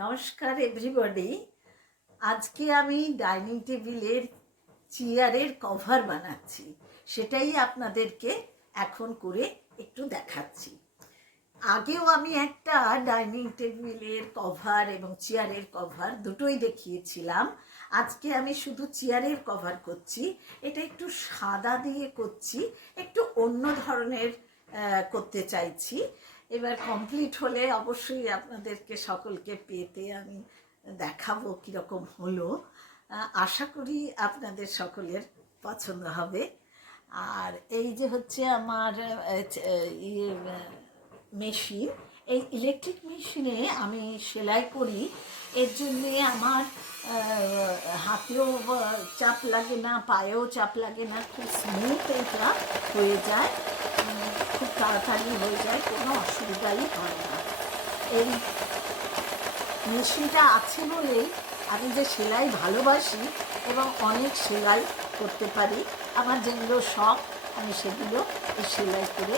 নমস্কার এভরিবডি। আজকে আমি ডাইনিং টেবিলের চেয়ারের কভার বানাচ্ছি, সেটাই আপনাদেরকে এখন করে একটু দেখাচ্ছি। আগেও আমি একটা ডাইনিং টেবিলের কভার এবং চেয়ারের কভার দুটোই দেখিয়েছিলাম। আজকে আমি শুধু চেয়ারের কভার করছি। এটা একটু সাদা দিয়ে করছি, একটু অন্য ধরনের করতে চাইছি। এবার কমপ্লিট হলে অবশ্যই আপনাদেরকে সকলকে পেতে আমি দেখাবো কীরকম হলো। আশা করি আপনাদের সকলের পছন্দ হবে। আর এই যে হচ্ছে আমার ইয়ে মেশিন, এই ইলেকট্রিক মেশিনে আমি সেলাই করি। এর জন্যে আমার হাতেও চাপ লাগে না, পায়েও চাপ লাগে না, খুব স্মুথ এটা হয়ে যায়, খুব তাড়াতাড়ি হয়ে যায়, কোনো অসুবিধাই হয় না। এই মেশিনটা আছে বলেই আমি যে সেলাই ভালোবাসি এবং অনেক সেলাই করতে পারি। আমার যেগুলো শখ আমি সেগুলো সেলাই করে